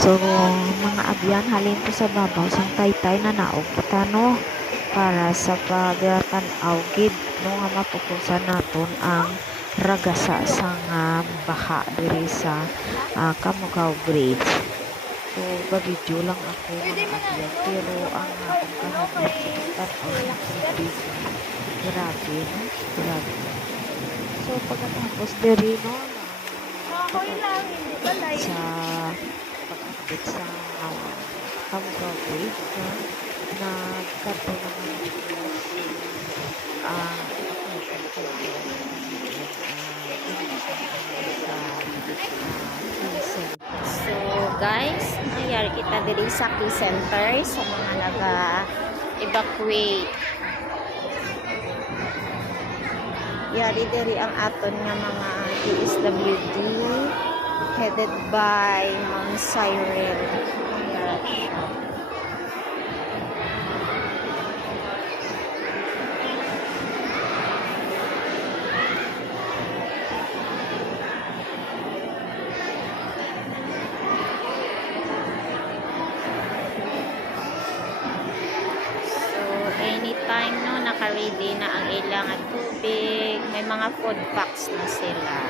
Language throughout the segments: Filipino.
So, mga abyan, halin po sa babaw sang taytay na naog kita no para sa pagtanaw gid no nga mapupusan naton ang ragasa sang baha diri sa Kamugaw Bridge. So, ba-video lang ako mga abyan pero ang akong kahanan sa tanaw sa tubig grabe no, grabe. So, pagkatapos diri no sa pag-update sa Kamugaw Bridge na nagkato naman evacuation program sa key center. So guys, nangyari kita diri sa key center sa mga naga-evacuate. Yari diri ang aton nga mga DSWD headed by Ma'am Cyril. Anytime no, naka-ready na ang ilang at tubig, may mga food packs na sila.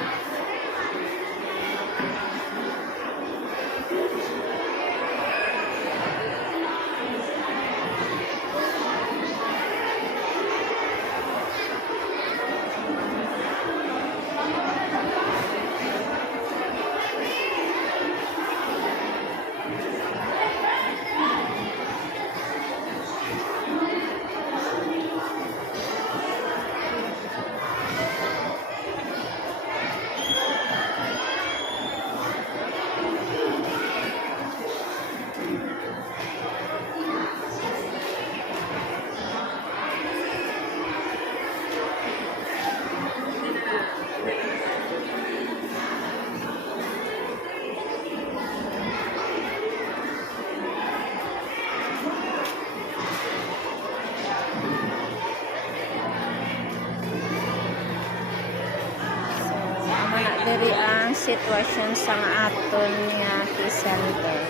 Diri ang sitwasyon sa aton nga key center.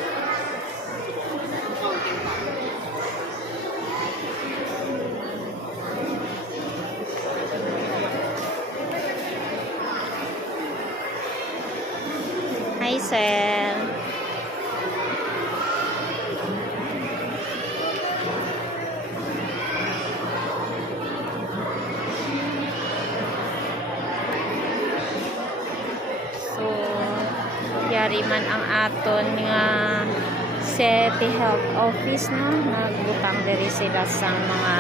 Hi, sir. Yari man ang aton nga City Health Office no, nagbutang diri sila sa mga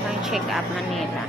pang check up man nila.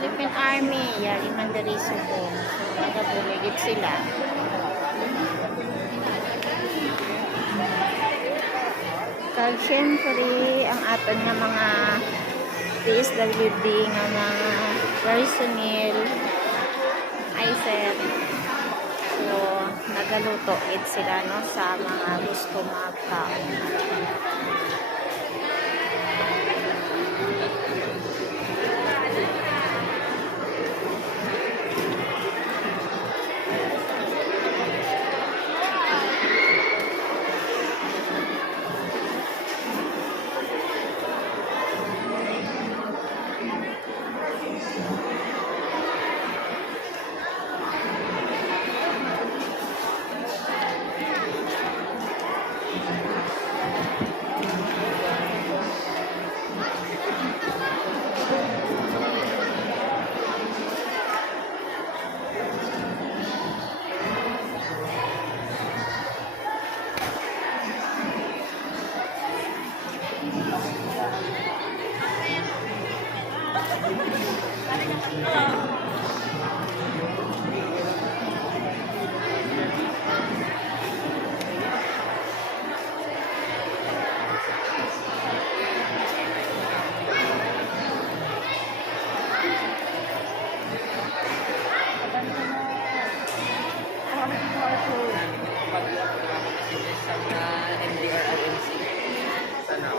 Philippine Army, yari man diri subong. So, nagabuligid sila. Kag syempre, ang aton nga mga PSWD nga mga personnel ay sir. So, nagaluto it sila no sa mga gusto magkaon.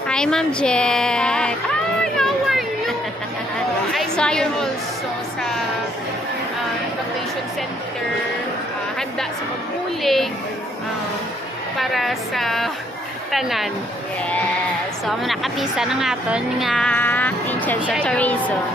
Hi, Ma'am Jack. Hi, how are you? I'm So, here ayun. also sa evacuation center. Handa sa pagbulig para sa tanan. Yes. So, amo nakapisa na nga to nga Angel sa tourism.